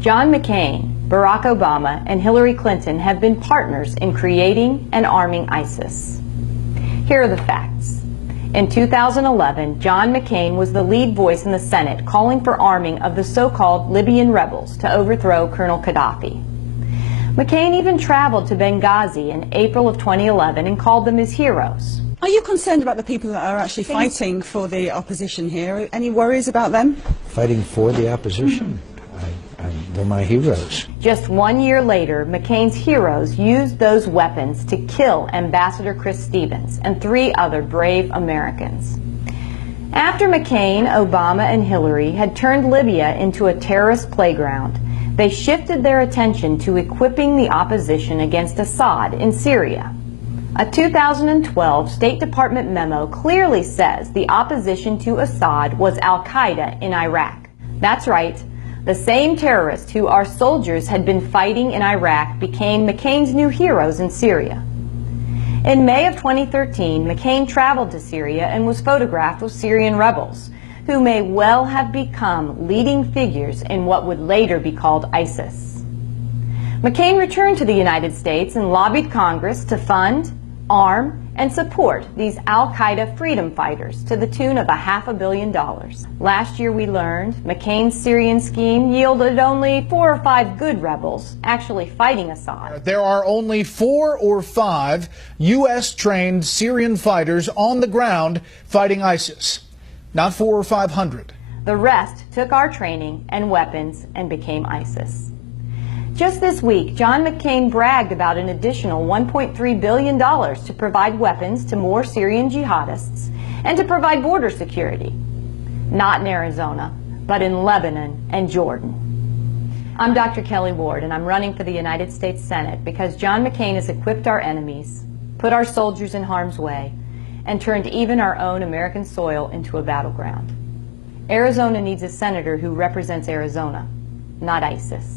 John McCain, Barack Obama, and Hillary Clinton have been partners in creating and arming ISIS. Here are the facts. In 2011, John McCain was the lead voice in the Senate calling for arming of the so-called Libyan rebels to overthrow Colonel Gaddafi. McCain even traveled to Benghazi in April of 2011 and called them his heroes. Are you concerned about the people that are actually fighting for the opposition here? Any worries about them? Fighting for the opposition? They're my heroes. Just 1 year later, McCain's heroes used those weapons to kill Ambassador Chris Stevens and 3 other brave Americans. After McCain, Obama, and Hillary had turned Libya into a terrorist playground, they shifted their attention to equipping the opposition against Assad in Syria. A 2012 State Department memo clearly says the opposition to Assad was al-Qaeda in Iraq. That's right. The same terrorists who our soldiers had been fighting in Iraq became McCain's new heroes in Syria. In May of 2013, McCain traveled to Syria and was photographed with Syrian rebels, who may well have become leading figures in what would later be called ISIS. McCain returned to the United States and lobbied Congress to fund, arm, and support these al-Qaeda freedom fighters to the tune of $500 million. Last year we learned McCain's Syrian scheme yielded only 4 or 5 good rebels actually fighting Assad. There are only 4 or 5 U.S.-trained Syrian fighters on the ground fighting ISIS, not 400 or 500. The rest took our training and weapons and became ISIS. Just this week, John McCain bragged about an additional $1.3 billion to provide weapons to more Syrian jihadists and to provide border security. Not in Arizona, but in Lebanon and Jordan. I'm Dr. Kelly Ward, and I'm running for the United States Senate because John McCain has equipped our enemies, put our soldiers in harm's way, and turned even our own American soil into a battleground. Arizona needs a senator who represents Arizona, not ISIS.